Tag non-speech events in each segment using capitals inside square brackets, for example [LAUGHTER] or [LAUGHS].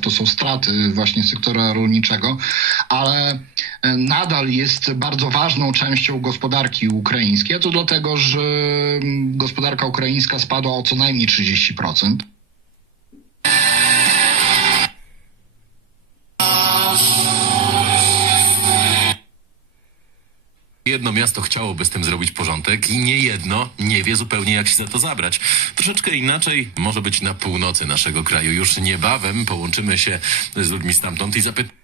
to są straty właśnie sektora rolniczego, ale e, nadal jest bardzo ważną częścią gospodarki ukraińskiej. A to dlatego, że mm, gospodarka ukraińska spadła o co najmniej 30%. Jedno miasto chciałoby z tym zrobić porządek i nie jedno nie wie zupełnie jak się za to zabrać. Troszeczkę inaczej może być na północy naszego kraju. Już niebawem połączymy się z ludźmi stamtąd i zapytamy,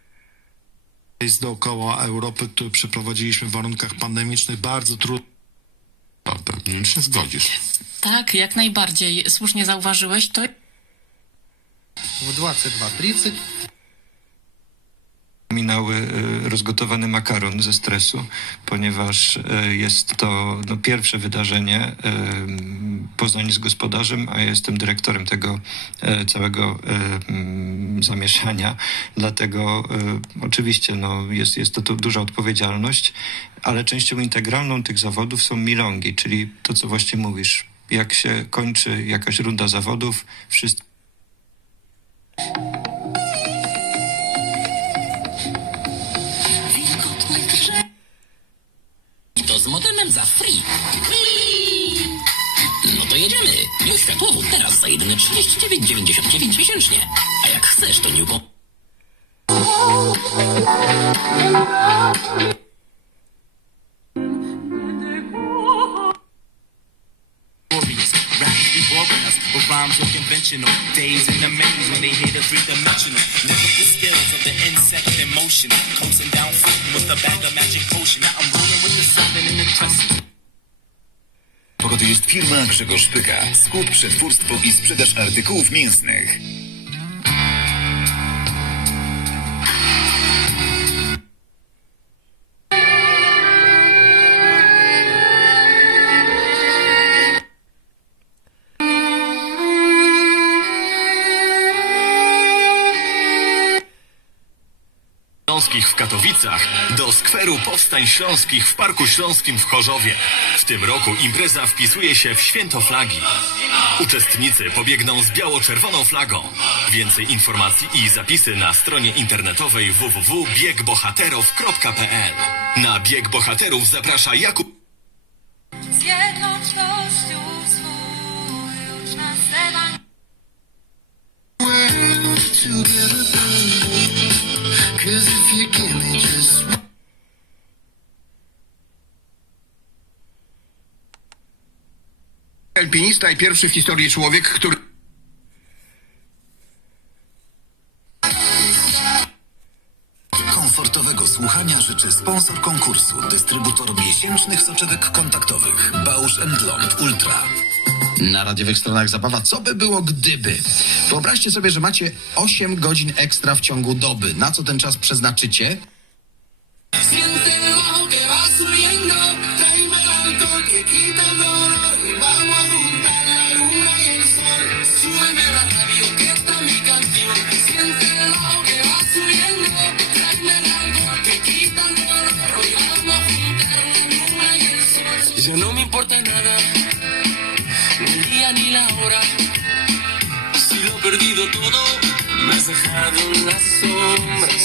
jest dookoła Europy, które przeprowadziliśmy w warunkach pandemicznych bardzo trudno. Pewnie się zgodzisz. Tak, jak najbardziej. Słusznie zauważyłeś, to в 22.30 Minały e, rozgotowany makaron ze stresu, ponieważ e, jest to no, pierwsze wydarzenie e, Poznanie z gospodarzem, a ja jestem dyrektorem tego całego mm, zamieszania. Dlatego oczywiście no, jest, jest to tu duża odpowiedzialność, ale częścią integralną tych zawodów są milongi, czyli to, co właśnie mówisz. Jak się kończy jakaś runda zawodów, wszyscy z modemem za free. No to jedziemy. New światłowód teraz za jedyne 39,99 miesięcznie. A jak chcesz, to with rhymes so conventional. Days in the maze when they the three dimensional. Motion. Coasting down floating with a bag of magic potion. Now I'm rolling with the seven in the trust. Jest firma Grzegorz Pyka. Skup przetwórstwo i sprzedaż artykułów mięsnych. Śląskich w Katowicach do skweru Powstań Śląskich w Parku Śląskim w Chorzowie. W tym roku impreza wpisuje się w święto flagi. Uczestnicy pobiegną z biało-czerwoną flagą. Więcej informacji i zapisy na stronie internetowej www.biegbohaterów.pl. Na Bieg Bohaterów zaprasza Jakub Zjednocz Kościół swój, ucz nas Alpinista i pierwszy w historii człowiek, który Komfortowego słuchania życzy sponsor konkursu, dystrybutor miesięcznych soczewek kontaktowych Bausch Lomb Ultra. Na radiowych stronach zabawa, co by było gdyby? Wyobraźcie sobie, że macie 8 godzin ekstra w ciągu doby. Na co ten czas przeznaczycie? Ni la hora. Si lo he perdido todo, me has dejado en las sombras.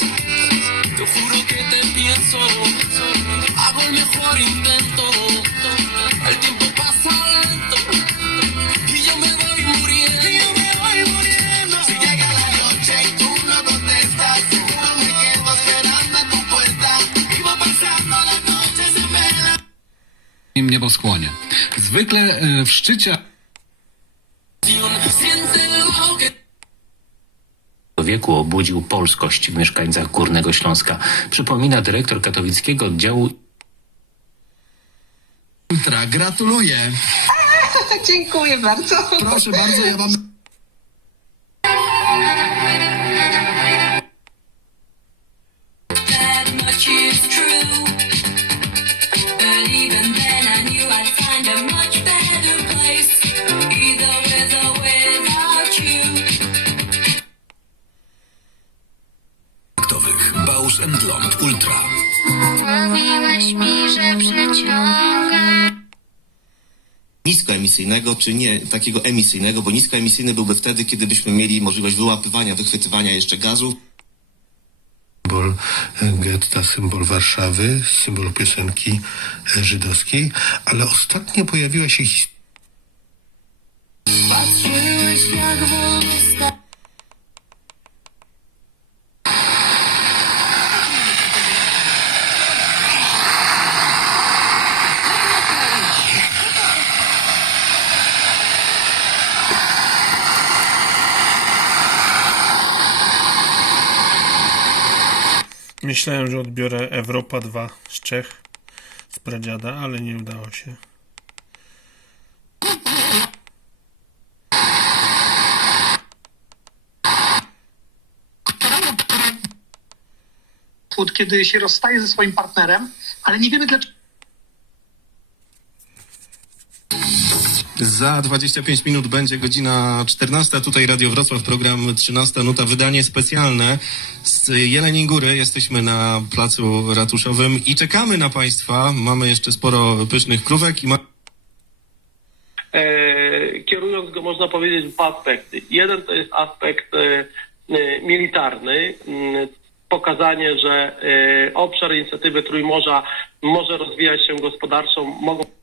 Te juro que te pienso. Hago el mejor intento. El tiempo pasa lento. Y yo me voy muriendo. Y yo me voy muriendo. Si llega la noche y tú no contestas, seguro me quedo esperando a tu puerta. Y va pasando las noches en vela. nim nieboskłonie. Zwykle e, w szczycie wieku obudził polskość w mieszkańcach Górnego Śląska. Przypomina dyrektor katowickiego oddziału Ultra, gratuluję. [LAUGHS] Dziękuję bardzo. Proszę bardzo, ja wam niskoemisyjnego, czy nie takiego emisyjnego, bo niskoemisyjny byłby wtedy, kiedy byśmy mieli możliwość wyłapywania, wychwytywania jeszcze gazów. symbol getta, symbol Warszawy, symbol piosenki e, żydowskiej, ale ostatnio pojawiła się historia. Myślałem, że odbiorę Europa 2 z Czech, z pradziada, ale nie udało się. kiedy się rozstaje ze swoim partnerem, ale nie wiemy dlaczego. Za 25 minut będzie godzina 14. Tutaj Radio Wrocław, program 13 Nuta, wydanie specjalne z Jeleniej Góry. Jesteśmy na placu ratuszowym i czekamy na Państwa. Mamy jeszcze sporo pysznych krówek i ma... e, kierując go, można powiedzieć, w dwa aspekty. Jeden to jest aspekt e, e, militarny, m, pokazanie, że e, obszar inicjatywy Trójmorza może rozwijać się gospodarczo, mogą